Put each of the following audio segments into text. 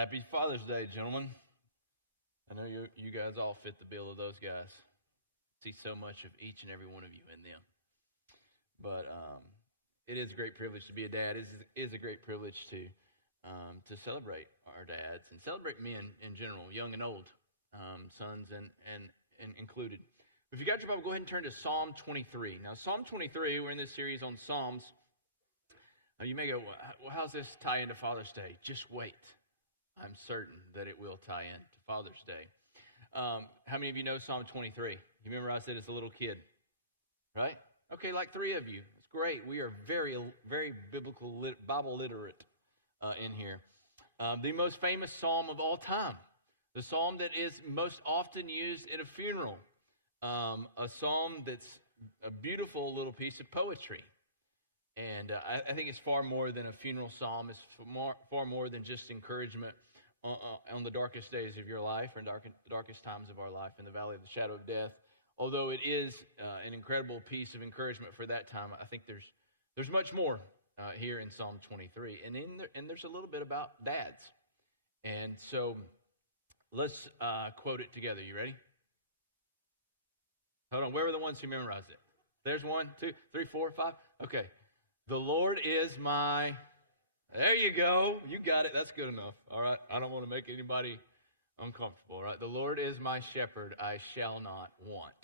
Happy Father's Day, gentlemen. I know you guys all fit the bill of those guys. See so much of each and every one of you in them. But it is a great privilege to be a dad. It is a great privilege to celebrate our dads and celebrate men in general, young and old, sons and included. If you got your Bible, go ahead and turn to Psalm 23. Now, Psalm 23, we're in this series on Psalms. You may go, well, how's this tie into Father's Day? Just wait. I'm certain that it will tie in to Father's Day. How many of you know Psalm 23? You memorized it as a little kid, right? Okay, like 3 of you. It's great. We are very, very Bible literate in here. The most famous psalm of all time. The psalm that is most often used in a funeral. A psalm that's a beautiful little piece of poetry. And I think it's far more than a funeral psalm. It's far more than just encouragement on the darkest days of your life or darkest times of our life in the valley of the shadow of death. Although it is an incredible piece of encouragement for that time, I think there's much more here in Psalm 23. And there's a little bit about dads. And so let's quote it together. You ready? Hold on. Where were the ones who memorized it? There's 1, 2, 3, 4, 5. Okay. The Lord is my... There you go. You got it. That's good enough. All right. I don't want to make anybody uncomfortable. All right. The Lord is my shepherd. I shall not want.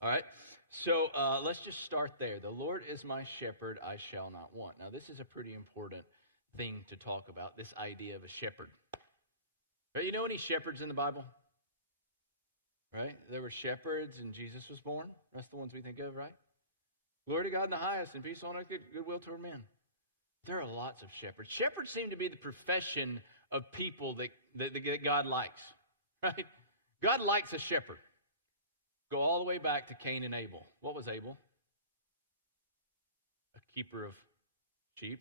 All right. So let's just start there. The Lord is my shepherd. I shall not want. Now, this is a pretty important thing to talk about, this idea of a shepherd. Right? You know any shepherds in the Bible? Right? There were shepherds and Jesus was born. That's the ones we think of, right? Glory to God in the highest and peace on earth, goodwill toward men. There are lots of shepherds. Shepherds seem to be the profession of people that God likes, right? God likes a shepherd. Go all the way back to Cain and Abel. What was Abel? A keeper of sheep,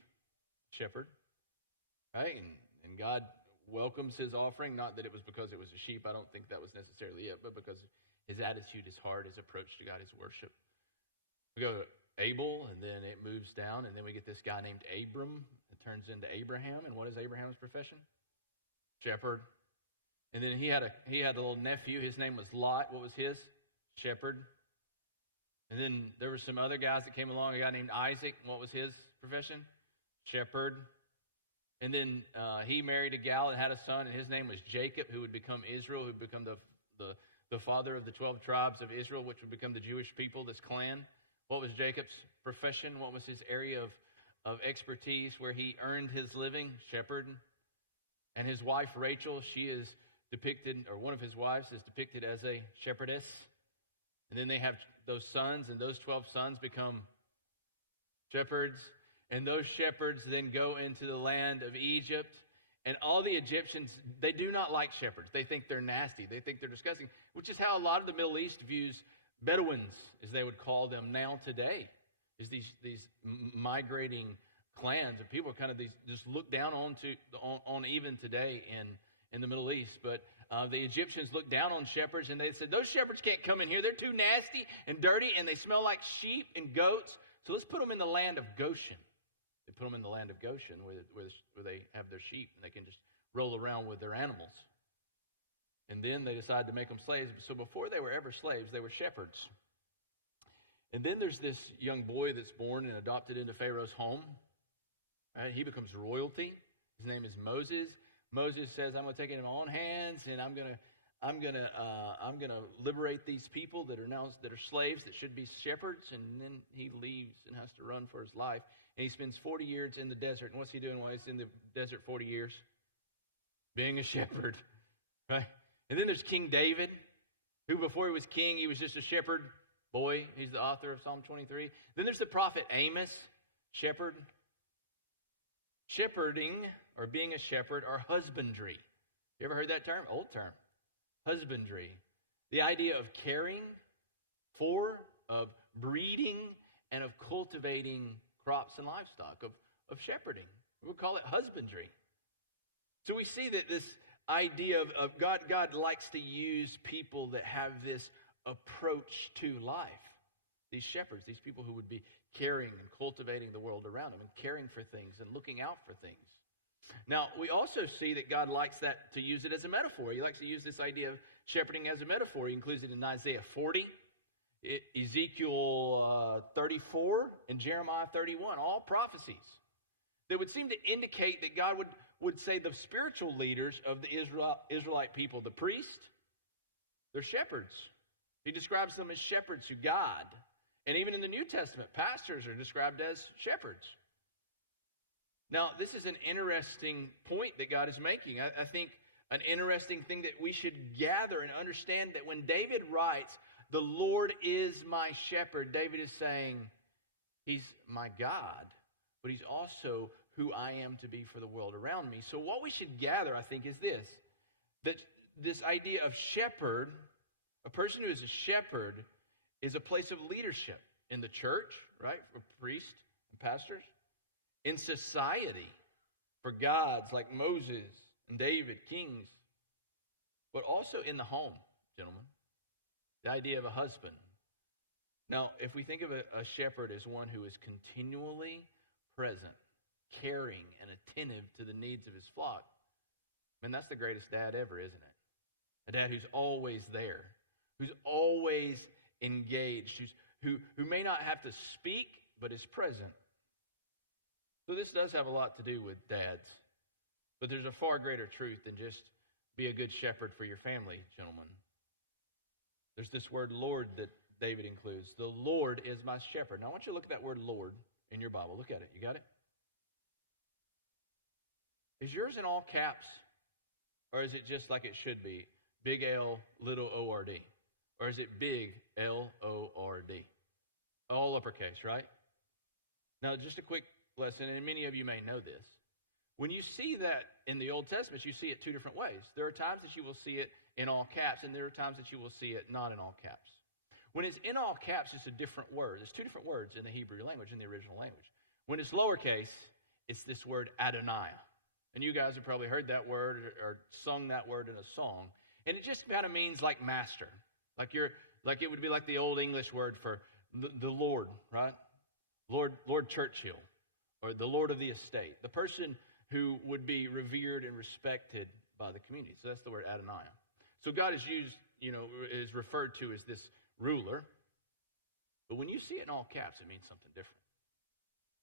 shepherd, right? And God welcomes his offering, not that it was because it was a sheep. I don't think that was necessarily it, but because his attitude, his heart, his approach to God, his worship. We go to Abel, and then it moves down, and then we get this guy named Abram. It turns into Abraham, and what is Abraham's profession? Shepherd. And then he had a little nephew. His name was Lot. What was his? Shepherd. And then there were some other guys that came along. A guy named Isaac. What was his profession? Shepherd. And then he married a gal and had a son, and his name was Jacob, who would become Israel, who would become the father of the 12 tribes of Israel, which would become the Jewish people, this clan. What was Jacob's profession? What was his area of expertise where he earned his living? Shepherd. And his wife, Rachel, she is depicted, or one of his wives is depicted as a shepherdess. And then they have those sons, and those 12 sons become shepherds. And those shepherds then go into the land of Egypt. And all the Egyptians, they do not like shepherds. They think they're nasty. They think they're disgusting, which is how a lot of the Middle East views Bedouins, as they would call them now today, is these migrating clans of people kind of these just looked down on even today in the Middle East. But the Egyptians looked down on shepherds, and they said, those shepherds can't come in here. They're too nasty and dirty, and they smell like sheep and goats. So let's put them in the land of Goshen. They put them in the land of Goshen where they have their sheep, and they can just roll around with their animals. And then they decided to make them slaves. So before they were ever slaves, they were shepherds. And then there's this young boy that's born and adopted into Pharaoh's home. Right? He becomes royalty. His name is Moses. Moses says, "I'm going to take it in my own hands, and I'm going to liberate these people that are slaves that should be shepherds." And then he leaves and has to run for his life. And he spends 40 years in the desert. And what's he doing while he's in the desert 40 years? Being a shepherd, right? And then there's King David, who before he was king, he was just a shepherd boy. He's the author of Psalm 23. Then there's the prophet Amos, shepherd. Shepherding, or being a shepherd, or husbandry. You ever heard that term? Old term. Husbandry. The idea of caring for, of breeding, and of cultivating crops and livestock, of shepherding. We would call it husbandry. So we see that this idea of God likes to use people that have this approach to life. These shepherds, these people who would be caring and cultivating the world around them and caring for things and looking out for things. Now, we also see that God likes that to use it as a metaphor. He likes to use this idea of shepherding as a metaphor. He includes it in Isaiah 40, Ezekiel 34, and Jeremiah 31, all prophecies that would seem to indicate that God would say the spiritual leaders of the Israelite people, the priest, they're shepherds. He describes them as shepherds who guide. And even in the New Testament, pastors are described as shepherds. Now, this is an interesting point that God is making. I think an interesting thing that we should gather and understand that when David writes, "The Lord is my shepherd," David is saying, He's my God, but He's also who I am to be for the world around me. So what we should gather, I think, is this, that this idea of shepherd, a person who is a shepherd, is a place of leadership in the church, right, for priests and pastors, in society, for gods like Moses and David, kings, but also in the home, gentlemen, the idea of a husband. Now, if we think of a shepherd as one who is continually present, caring and attentive to the needs of his flock, man, that's the greatest dad ever, isn't it? A dad who's always there, who's always engaged, who may not have to speak, but is present. So this does have a lot to do with dads, but there's a far greater truth than just be a good shepherd for your family, gentlemen. There's this word Lord that David includes. The Lord is my shepherd. Now I want you to look at that word Lord in your Bible. Look at it. You got it? Is yours in all caps, or is it just like it should be? Big L, little O-R-D. Or is it big L-O-R-D? All uppercase, right? Now, just a quick lesson, and many of you may know this. When you see that in the Old Testament, you see it two different ways. There are times that you will see it in all caps, and there are times that you will see it not in all caps. When it's in all caps, it's a different word. There's two different words in the Hebrew language, in the original language. When it's lowercase, it's this word Adonai. And you guys have probably heard that word or sung that word in a song. And it just kind of means like master. Like it would be like the old English word for the Lord, right? Lord Churchill, or the Lord of the estate. The person who would be revered and respected by the community. So that's the word Adonai. So God is used, is referred to as this ruler. But when you see it in all caps, it means something different.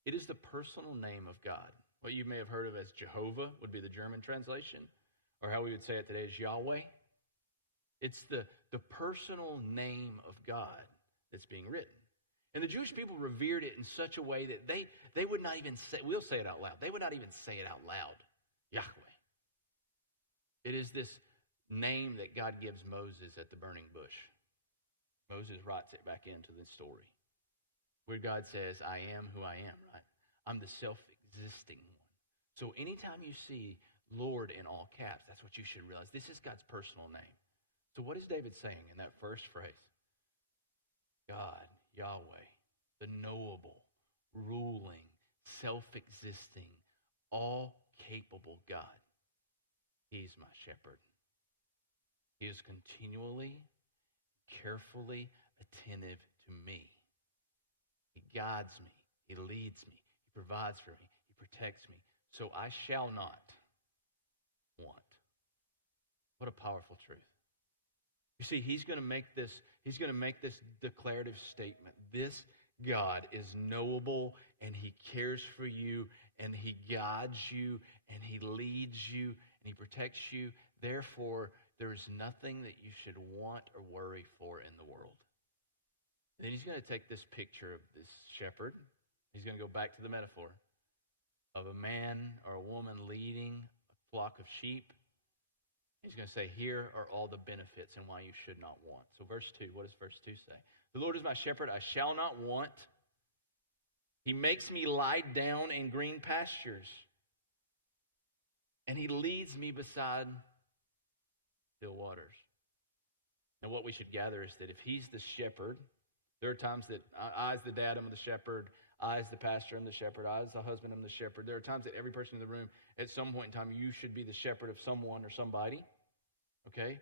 It is the personal name of God. What you may have heard of as Jehovah would be the German translation, or how we would say it today is Yahweh. It's the personal name of God that's being written. And the Jewish people revered it in such a way that they would not even say, we'll say it out loud, they would not even say it out loud, Yahweh. It is this name that God gives Moses at the burning bush. Moses writes it back into the story, where God says, I am who I am, right? I'm the self-existing one. So anytime you see Lord in all caps, that's what you should realize. This is God's personal name. So what is David saying in that first phrase? God, Yahweh, the knowable, ruling, self-existing, all-capable God. He's my shepherd. He is continually, carefully attentive to me. He guides me. He leads me. He provides for me. He protects me. So I shall not want. What a powerful truth. You see, he's going to make this declarative statement. This God is knowable, and he cares for you, and he guides you, and he leads you, and he protects you. Therefore, there is nothing that you should want or worry for in the world. And then he's going to take this picture of this shepherd. He's going to go back to the metaphor of a man or a woman leading a flock of sheep. He's going to say, here are all the benefits and why you should not want. So verse 2, what does verse 2 say? The Lord is my shepherd, I shall not want. He makes me lie down in green pastures, and he leads me beside still waters. And what we should gather is that if he's the shepherd, there are times that I, as the dad, am the shepherd. I, as the pastor, am the shepherd. I, as the husband, am the shepherd. There are times that every person in the room, at some point in time, you should be the shepherd of someone or somebody. Okay?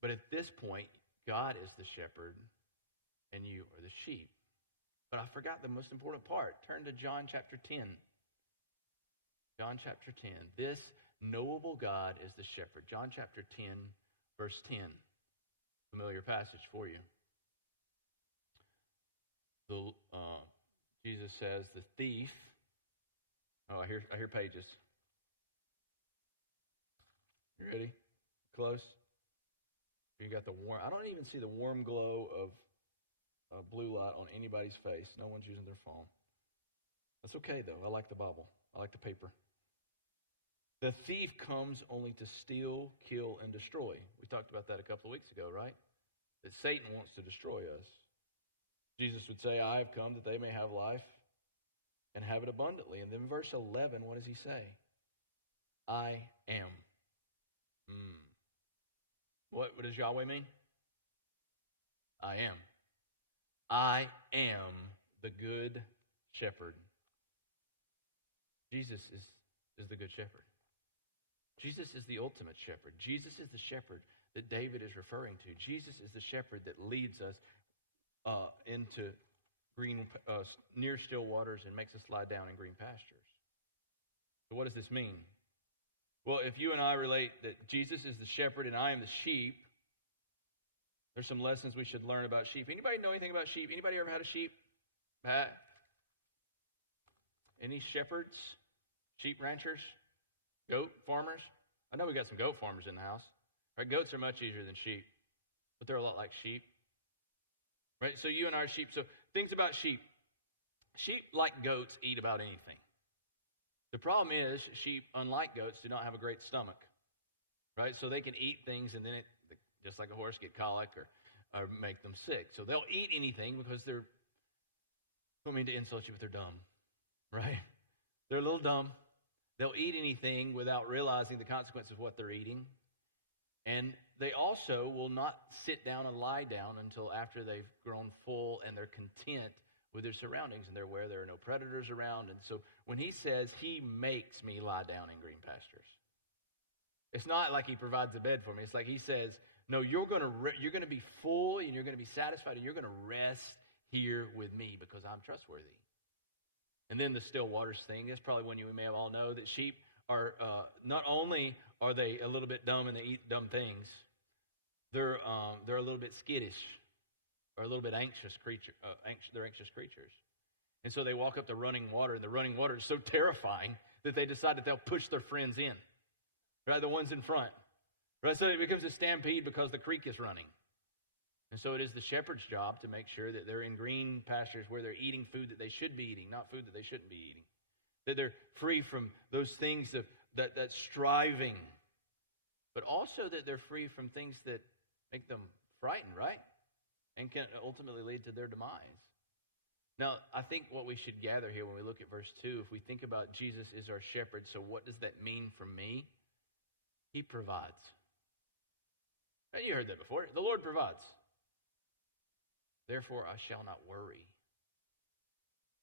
But at this point, God is the shepherd, and you are the sheep. But I forgot the most important part. Turn to John chapter 10. John chapter 10. This knowable God is the shepherd. John chapter 10, verse 10. Familiar passage for you. Jesus says, the thief. Oh, I hear pages. You ready? Close? You got the warm. I don't even see the warm glow of blue light on anybody's face. No one's using their phone. That's okay, though. I like the Bible. I like the paper. The thief comes only to steal, kill, and destroy. We talked about that a couple of weeks ago, right? That Satan wants to destroy us. Jesus would say, I have come that they may have life and have it abundantly. And then verse 11, what does he say? I am. What does Yahweh mean? I am. I am the good shepherd. Jesus is the good shepherd. Jesus is the ultimate shepherd. Jesus is the shepherd that David is referring to. Jesus is the shepherd that leads us into near still waters and makes us lie down in green pastures. So what does this mean? Well, if you and I relate that Jesus is the shepherd and I am the sheep, there's some lessons we should learn about sheep. Anybody know anything about sheep? Anybody ever had a sheep? Any shepherds? Sheep ranchers? Goat farmers? I know we got some goat farmers in the house. Right? Goats are much easier than sheep, but they're a lot like sheep. Right? So you and I are sheep. So things about sheep. Sheep, like goats, eat about anything. The problem is, sheep, unlike goats, do not have a great stomach. Right? So they can eat things and then just like a horse, get colic or make them sick. So they'll eat anything because I don't mean to insult you, but they're dumb. Right? They're a little dumb. They'll eat anything without realizing the consequences of what they're eating. And they also will not sit down and lie down until after they've grown full and they're content with their surroundings and they're where there are no predators around. And so when he says, he makes me lie down in green pastures, it's not like he provides a bed for me. It's like he says, no, you're going to be full and you're going to be satisfied and you're going to rest here with me because I'm trustworthy. And then the still waters thing is probably one you may all know, that sheep are not only are they a little bit dumb and they eat dumb things, they're a little bit skittish or a little bit anxious creature. They're anxious creatures, and so they walk up to running water, and the running water is so terrifying that they decide that they'll push their friends in, right? The ones in front, right? So it becomes a stampede because the creek is running. And so it is the shepherd's job to make sure that they're in green pastures where they're eating food that they should be eating, not food that they shouldn't be eating. That they're free from those things that striving, but also that they're free from things that make them frightened, right? And can ultimately lead to their demise. Now, I think what we should gather here when we look at verse 2, if we think about Jesus is our shepherd, so what does that mean for me? He provides. And you heard that before. The Lord provides. Therefore, I shall not worry.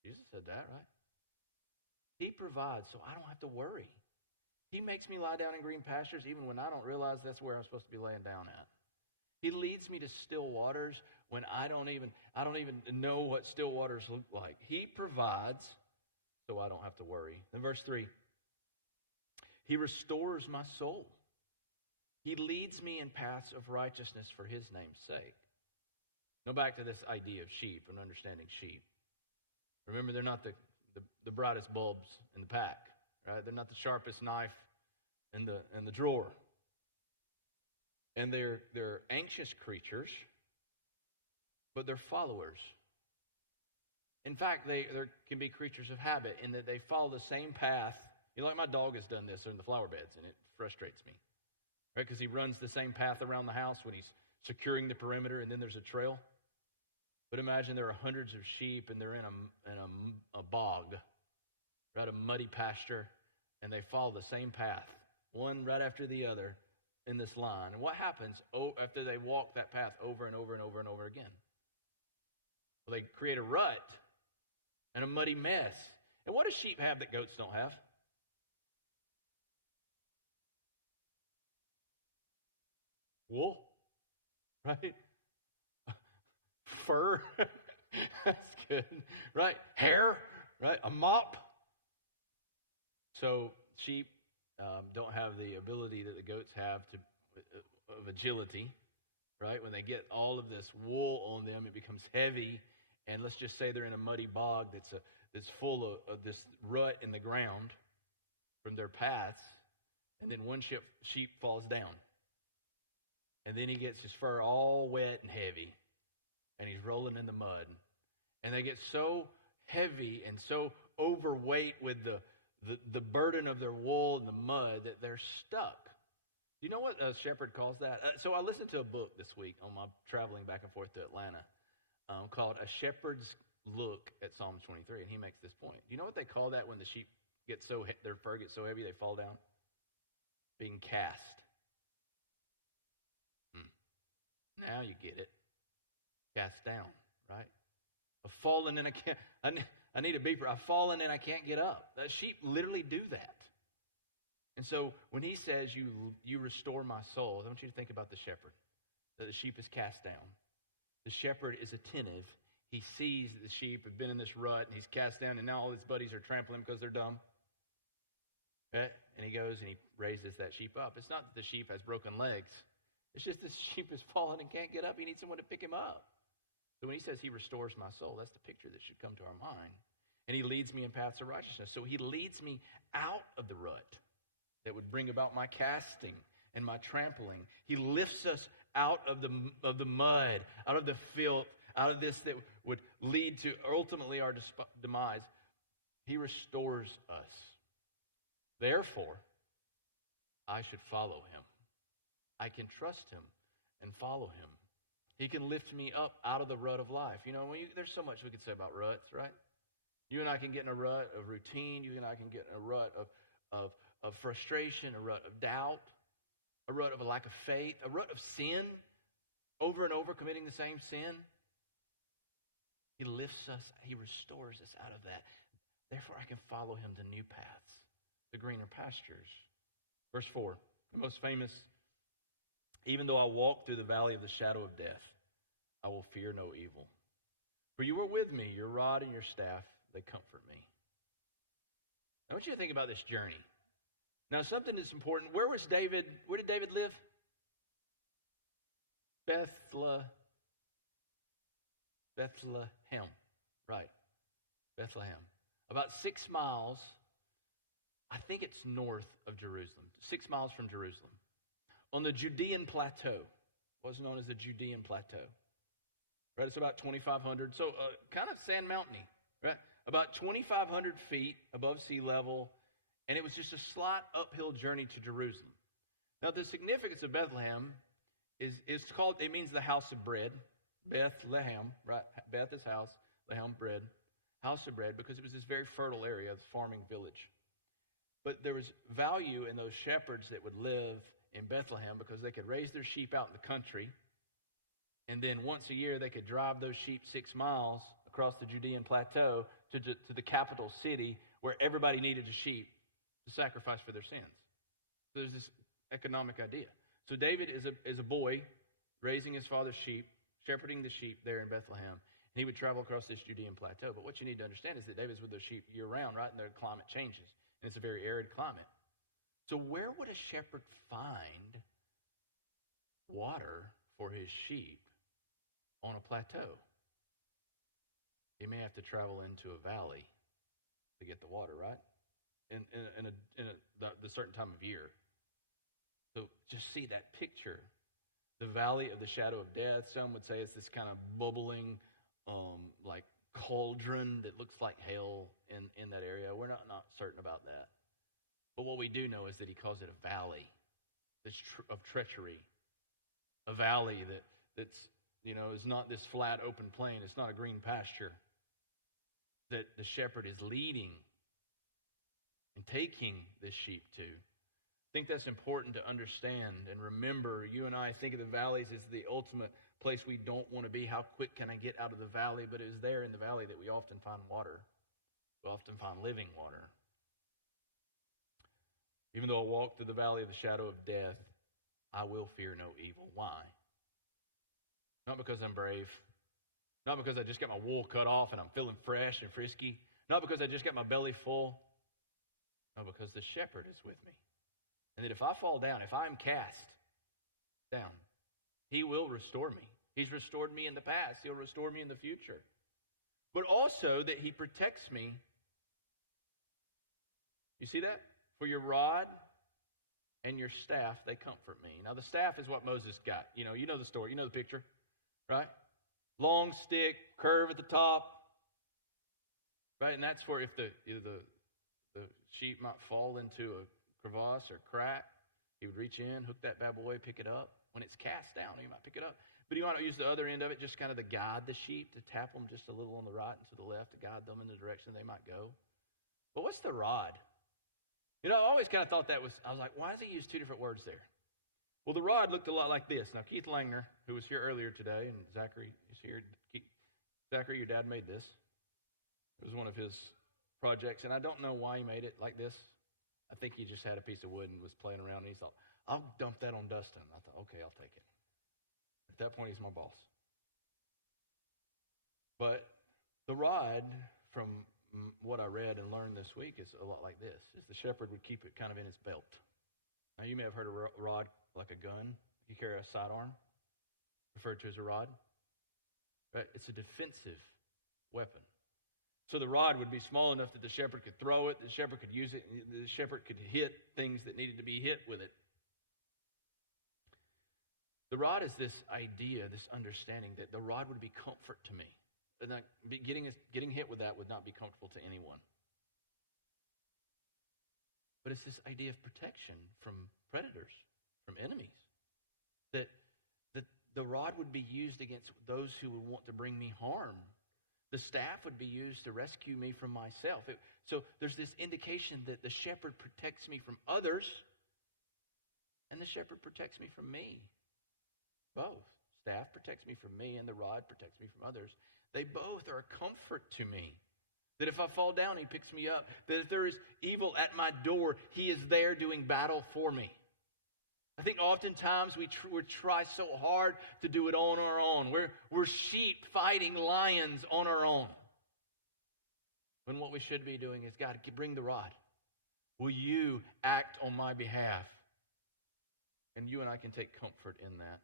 Jesus said that, right? He provides, so I don't have to worry. He makes me lie down in green pastures even when I don't realize that's where I'm supposed to be laying down at. He leads me to still waters when I don't even know what still waters look like. He provides, so I don't have to worry. Then verse 3, he restores my soul. He leads me in paths of righteousness for his name's sake. Now back to this idea of sheep and understanding sheep. Remember, they're not the brightest bulbs in the pack, right? They're not the sharpest knife in the drawer. And they're anxious creatures, but they're followers. In fact, there can be creatures of habit in that they follow the same path. You know, like my dog has done this in the flower beds, and it frustrates me, right? Because he runs the same path around the house when he's securing the perimeter, and then there's a trail. But imagine there are hundreds of sheep, and they're in a bog, right, a muddy pasture, and they follow the same path, one right after the other in this line. And what happens after they walk that path over and over and over and over again? Well, they create a rut and a muddy mess. And what do sheep have that goats don't have? Wool, right? Fur, that's good, right? Hair, right? A mop. So sheep don't have the ability that the goats have of agility, right? When they get all of this wool on them, it becomes heavy. And let's just say they're in a muddy bog that's full of this rut in the ground from their paths. And then one sheep falls down. And then he gets his fur all wet and heavy. And he's rolling in the mud. And they get so heavy and so overweight with the burden of their wool and the mud that they're stuck. Do you know what a shepherd calls that? So I listened to a book this week on my traveling back and forth to Atlanta called A Shepherd's Look at Psalm 23. And he makes this point. Do you know what they call that when the sheep their fur gets so heavy they fall down? Being cast. Now you get it. Cast down, right? I've fallen and I need a beeper. I've fallen and I can't get up. The sheep literally do that. And so when he says you restore my soul, I want you to think about the shepherd. That the sheep is cast down. The shepherd is attentive. He sees that the sheep have been in this rut and he's cast down and now all his buddies are trampling because they're dumb. Okay? And he goes and he raises that sheep up. It's not that the sheep has broken legs. It's just the sheep is fallen and can't get up. He needs someone to pick him up. So when he says he restores my soul, that's the picture that should come to our mind. And he leads me in paths of righteousness. So he leads me out of the rut that would bring about my casting and my trampling. He lifts us out of the mud, out of the filth, out of this that would lead to ultimately our demise. He restores us. Therefore, I should follow him. I can trust him and follow him. He can lift me up out of the rut of life. You know, there's so much we could say about ruts, right? You and I can get in a rut of routine. You and I can get in a rut of frustration, a rut of doubt, a rut of a lack of faith, a rut of sin, over and over committing the same sin. He lifts us. He restores us out of that. Therefore, I can follow him to new paths, to greener pastures. Verse 4, the most famous, even though I walk through the valley of the shadow of death, I will fear no evil. For you are with me, your rod and your staff, they comfort me. I want you to think about this journey. Now, something that's important. Where did David live? Bethlehem. Right. Bethlehem. About 6 miles, I think it's north of Jerusalem. 6 miles from Jerusalem. On the Judean plateau. What's known as the Judean plateau. Right, it's about 2,500. So kind of sand mountainy. Right? About 2,500 feet above sea level. And it was just a slight uphill journey to Jerusalem. Now, the significance of Bethlehem is called, it means the house of bread. Bethlehem, right? Beth is house, Lehem, bread. House of bread, because it was this very fertile area, this farming village. But there was value in those shepherds that would live in Bethlehem because they could raise their sheep out in the country. And then once a year, they could drive those sheep 6 miles across the Judean plateau to the capital city where everybody needed a sheep to sacrifice for their sins. So there's this economic idea. So David is a boy raising his father's sheep, shepherding the sheep there in Bethlehem. And he would travel across this Judean plateau. But what you need to understand is that David's with those sheep year-round, right? And their climate changes. And it's a very arid climate. So where would a shepherd find water for his sheep on a plateau? He may have to travel into a valley to get the water, right? In the certain time of year. So just see that picture. The valley of the shadow of death. Some would say it's this kind of bubbling, like cauldron that looks like hell in that area. We're not certain about that. But what we do know is that he calls it a valley of treachery. A valley that's is not this flat open plain. It's not a green pasture. That the shepherd is leading and taking this sheep to. I think that's important to understand and remember. You and I think of the valleys as the ultimate place we don't want to be. How quick can I get out of the valley? But it is there in the valley that we often find water. We often find living water. Even though I walk through the valley of the shadow of death, I will fear no evil. Why? Not because I'm brave. Not because I just got my wool cut off and I'm feeling fresh and frisky. Not because I just got my belly full. No, because the shepherd is with me. And that if I fall down, if I'm cast down, he will restore me. He's restored me in the past. He'll restore me in the future. But also that he protects me. You see that? For your rod and your staff, they comfort me. Now, the staff is what Moses got. You know the story. You know the picture, right? Long stick, curve at the top. Right? And that's where if the sheep might fall into a crevasse or crack, he would reach in, hook that bad boy, pick it up. When it's cast down, he might pick it up. But he might use the other end of it just kind of to guide the sheep, to tap them just a little on the right and to the left, to guide them in the direction they might go. But what's the rod? I always kind of thought I was like, why does he use two different words there? Well, the rod looked a lot like this. Now, Keith Langner, who was here earlier today, and Zachary is here. Zachary, your dad made this. It was one of his projects, and I don't know why he made it like this. I think he just had a piece of wood and was playing around, and he thought, I'll dump that on Dustin. I thought, okay, I'll take it. At that point, he's my boss. But the rod, from what I read and learned this week, is a lot like this. The shepherd would keep it kind of in his belt. Now, you may have heard a rod like a gun. You carry a sidearm, referred to as a rod. Right? It's a defensive weapon. So the rod would be small enough that the shepherd could throw it, the shepherd could use it, and the shepherd could hit things that needed to be hit with it. The rod is this idea, this understanding that the rod would be comfort to me. And getting hit with that would not be comfortable to anyone. But it's this idea of protection from predators, from enemies. That the rod would be used against those who would want to bring me harm. The staff would be used to rescue me from myself. So there's this indication that the shepherd protects me from others, and the shepherd protects me from me. Both. Staff protects me from me, and the rod protects me from others. They both are a comfort to me. That if I fall down, he picks me up. That if there is evil at my door, he is there doing battle for me. I think oftentimes we try so hard to do it on our own. We're sheep fighting lions on our own. When what we should be doing is, God, bring the rod. Will you act on my behalf? And you and I can take comfort in that.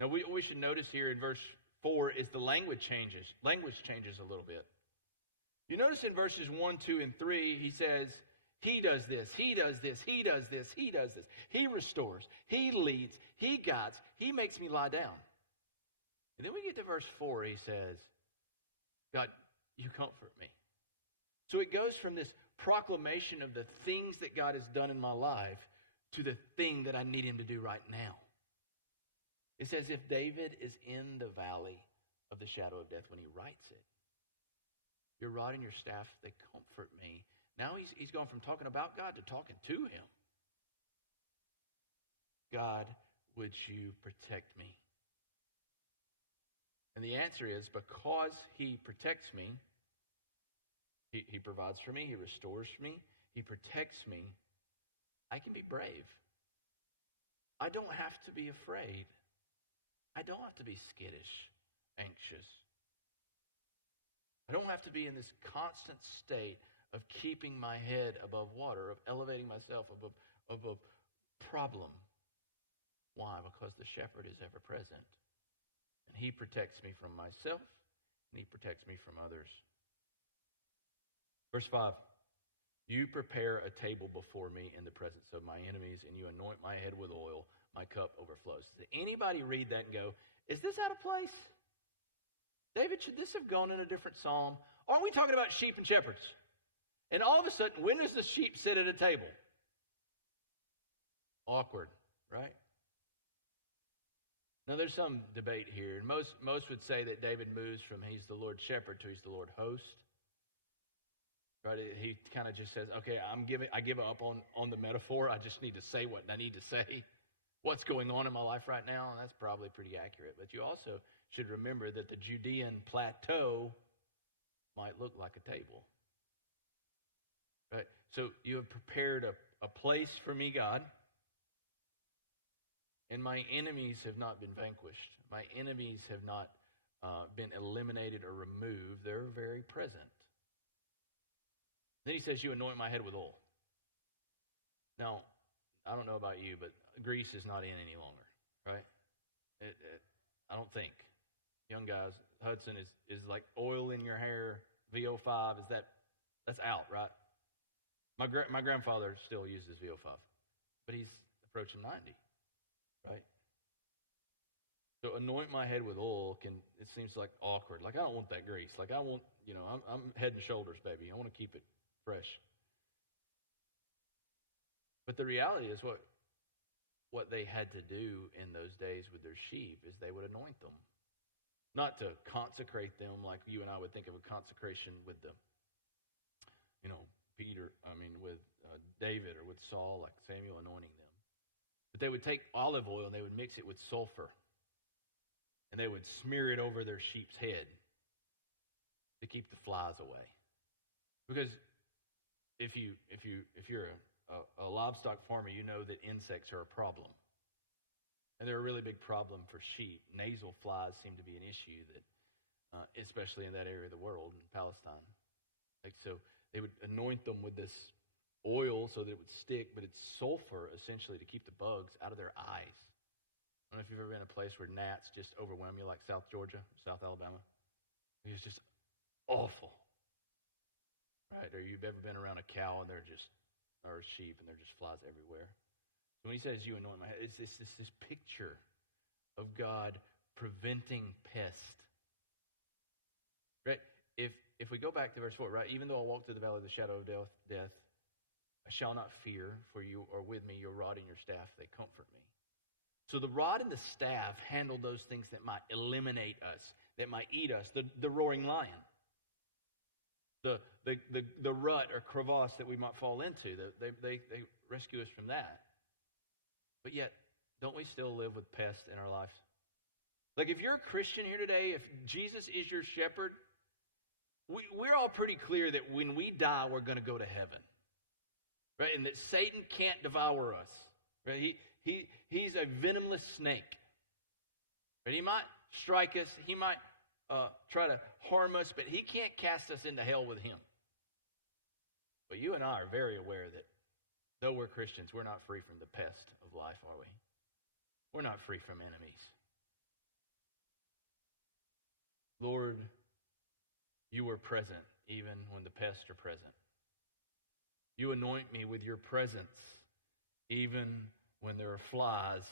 Now, what we should notice here in verse 4 is the language changes. Language changes a little bit. You notice in verses 1, 2, and 3, he says, he does this, he does this, he does this, he does this. He restores, he leads, he guides, he makes me lie down. And then we get to verse 4, he says, God, you comfort me. So it goes from this proclamation of the things that God has done in my life to the thing that I need him to do right now. It's as if David is in the valley of the shadow of death when he writes it. Your rod and your staff, they comfort me. Now he's gone from talking about God to talking to him. God, would you protect me? And the answer is, because he protects me, he provides for me, he restores me, he protects me, I can be brave. I don't have to be afraid. I don't have to be skittish, anxious. I don't have to be in this constant state of keeping my head above water, of elevating myself above a problem. Why? Because the shepherd is ever present. And he protects me from myself, and he protects me from others. Verse 5, you prepare a table before me in the presence of my enemies, and you anoint my head with oil. My cup overflows. Does anybody read that and go, is this out of place? David, should this have gone in a different psalm? Aren't we talking about sheep and shepherds? And all of a sudden, when does the sheep sit at a table? Awkward, right? Now, there's some debate here. Most would say that David moves from he's the Lord shepherd to he's the Lord host. Right? He kind of just says, okay, I give up on the metaphor. I just need to say what I need to say. What's going on in my life right now? And that's probably pretty accurate. But you also should remember that the Judean plateau might look like a table. Right? So you have prepared a place for me, God. And my enemies have not been vanquished. My enemies have not been eliminated or removed. They're very present. Then he says, you anoint my head with oil. Now, I don't know about you, but grease is not in any longer, right? I don't think. Young guys, Hudson is like oil in your hair. VO5 that's out, right? My grandfather still uses VO5, but he's approaching 90, right? So anoint my head with oil it seems like awkward. Like I don't want that grease. Like I want, I'm head and shoulders, baby. I want to keep it fresh. But the reality is what they had to do in those days with their sheep is they would anoint them. Not to consecrate them like you and I would think of a consecration with with David or with Saul, like Samuel anointing them. But they would take olive oil and they would mix it with sulfur. And they would smear it over their sheep's head to keep the flies away. Because if you're a livestock farmer, you know that insects are a problem. And they're a really big problem for sheep. Nasal flies seem to be an issue that, especially in that area of the world, in Palestine. So they would anoint them with this oil so that it would stick, but it's sulfur essentially to keep the bugs out of their eyes. I don't know if you've ever been in a place where gnats just overwhelm you, like South Georgia, South Alabama. It's just awful, right? Or you've ever been around a cow or a sheep, and there are just flies everywhere. So when he says you anoint my head, it's this picture of God preventing pest. Right? If we go back to verse 4, right? Even though I walk through the valley of the shadow of death, I shall not fear, for you are with me, your rod and your staff, they comfort me. So the rod and the staff handle those things that might eliminate us, that might eat us. The roaring lion, the rut or crevasse that we might fall into. They rescue us from that. But yet, don't we still live with pests in our lives? Like if you're a Christian here today, if Jesus is your shepherd, we're all pretty clear that when we die, we're going to go to heaven. Right? And that Satan can't devour us. Right? He's a venomous snake. But he might strike us. He might try to harm us, but he can't cast us into hell with him. But you and I are very aware that though we're Christians, we're not free from the pest of life, are we? We're not free from enemies. Lord, you are present even when the pests are present. You anoint me with your presence even when there are flies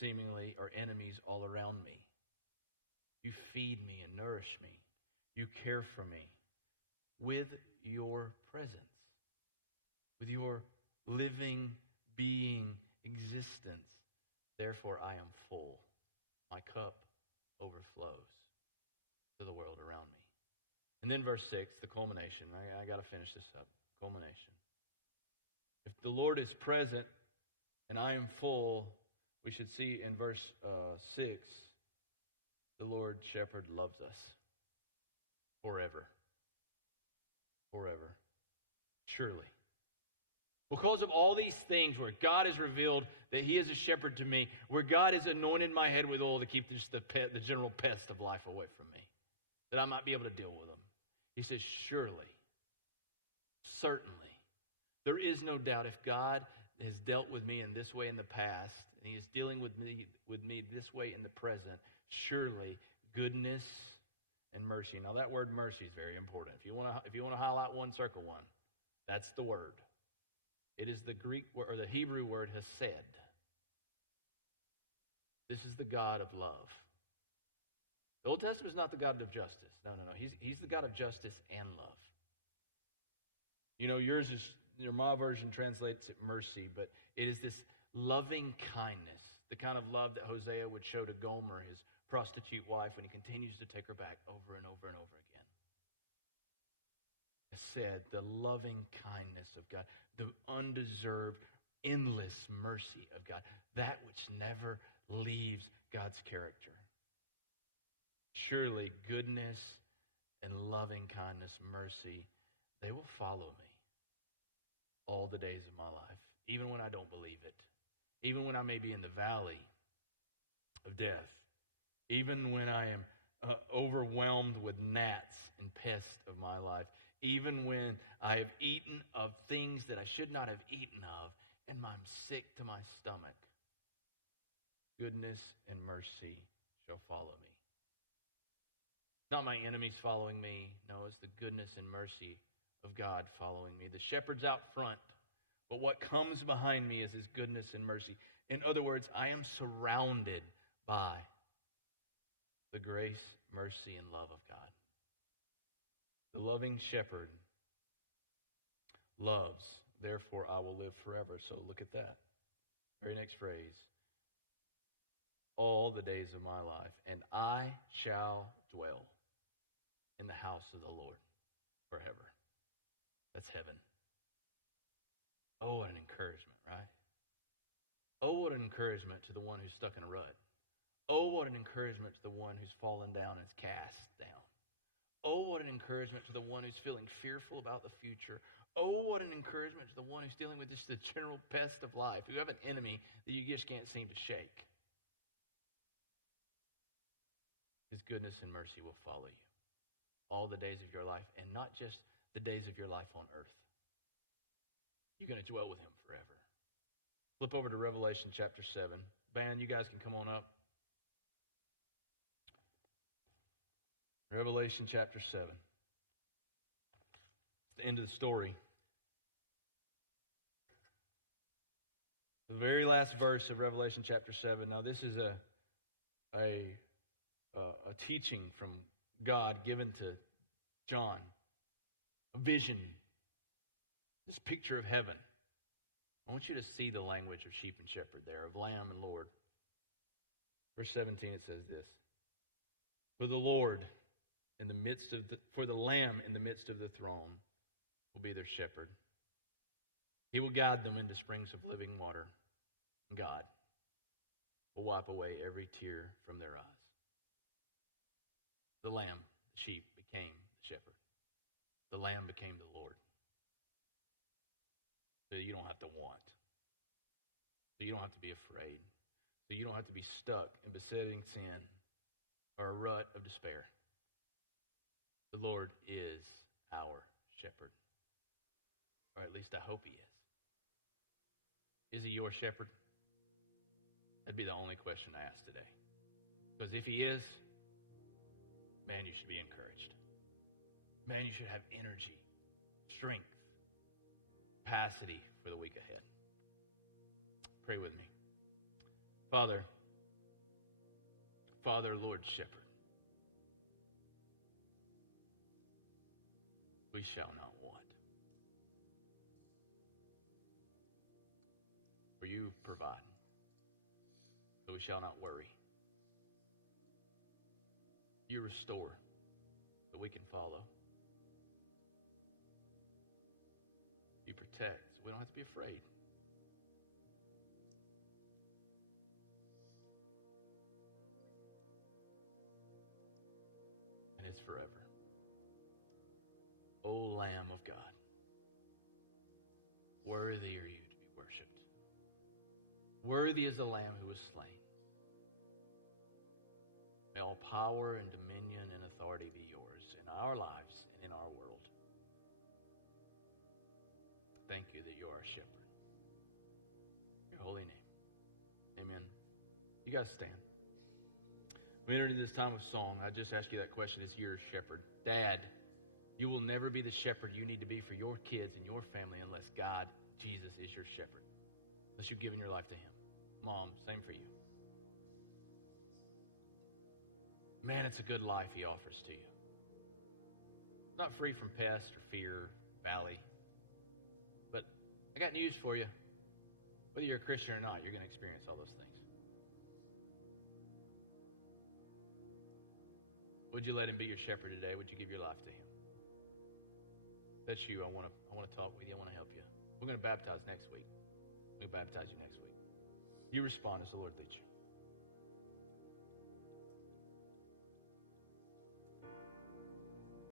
seemingly or enemies all around me. You feed me and nourish me. You care for me with your presence, with your living, being, existence. Therefore, I am full. My cup overflows to the world around me. And then verse 6, the culmination. I got to finish this up. Culmination. If the Lord is present and I am full, we should see in verse 6, the Lord shepherd loves us forever. Forever. Surely. Because of all these things where God has revealed that he is a shepherd to me, where God has anointed my head with oil to keep just the general pest of life away from me, that I might be able to deal with them. He says, surely, certainly, there is no doubt if God has dealt with me in this way in the past, and he is dealing with me this way in the present, surely goodness and mercy. Now that word mercy is very important. If you want to highlight one, circle one. That's the word. It is the Greek word, or the Hebrew word hesed. This is the God of love. The Old Testament is not the God of justice. No. He's the God of justice and love. My version translates it mercy, but it is this loving kindness, the kind of love that Hosea would show to Gomer, his prostitute wife, when he continues to take her back over and over and over again. I said, the loving kindness of God, the undeserved, endless mercy of God, that which never leaves God's character. Surely goodness and loving kindness, mercy, they will follow me all the days of my life, even when I don't believe it, even when I may be in the valley of death, even when I am overwhelmed with gnats and pests of my life, even when I have eaten of things that I should not have eaten of, and I'm sick to my stomach, goodness and mercy shall follow me. Not my enemies following me. No, it's the goodness and mercy of God following me. The shepherd's out front, but what comes behind me is his goodness and mercy. In other words, I am surrounded by the grace, mercy, and love of God. The loving shepherd loves, therefore I will live forever. So look at that. Very next phrase. All the days of my life, and I shall dwell in the house of the Lord forever. That's heaven. Oh, what an encouragement, right? Oh, what an encouragement to the one who's stuck in a rut. Oh, what an encouragement to the one who's fallen down and is cast down. Oh, what an encouragement to the one who's feeling fearful about the future. Oh, what an encouragement to the one who's dealing with just the general pest of life, who have an enemy that you just can't seem to shake. His goodness and mercy will follow you all the days of your life, and not just the days of your life on earth. You're going to dwell with him forever. Flip over to Revelation chapter 7. Band, you guys can come on up. Revelation chapter 7. It's the end of the story. The very last verse of Revelation chapter 7. Now this is a teaching from God given to John. A vision. This picture of heaven. I want you to see the language of sheep and shepherd there, of lamb and Lord. Verse 17, it says this. For the Lamb in the midst of the throne will be their shepherd. He will guide them into springs of living water. And God will wipe away every tear from their eyes. The lamb, the sheep, became the shepherd. The lamb became the Lord. So you don't have to want. So you don't have to be afraid. So you don't have to be stuck in besetting sin or a rut of despair. The Lord is our shepherd. Or at least I hope he is. Is he your shepherd? That'd be the only question I ask today. Because if he is, man, you should be encouraged. Man, you should have energy, strength, capacity for the week ahead. Pray with me. Father, Lord Shepherd, we shall not want. For you provide, so we shall not worry. You restore, so we can follow. You protect, so we don't have to be afraid. And it's forever. O Lamb of God, worthy are you to be worshipped. Worthy is the Lamb who was slain. May all power and dominion and authority be yours in our lives and in our world. Thank you that you are a shepherd. In your holy name. Amen. You guys stand. We enter into this time of song. I just ask you that question. Is your shepherd? Dad, you will never be the shepherd you need to be for your kids and your family unless God, Jesus, is your shepherd. Unless you've given your life to him. Mom, same for you. Man, it's a good life he offers to you. Not free from pest or fear, valley. But I got news for you. Whether you're a Christian or not, you're going to experience all those things. Would you let him be your shepherd today? Would you give your life to him? If that's you. I want to talk with you. I want to help you. We're going to baptize next week. We'll baptize you next week. You respond as the Lord leads you.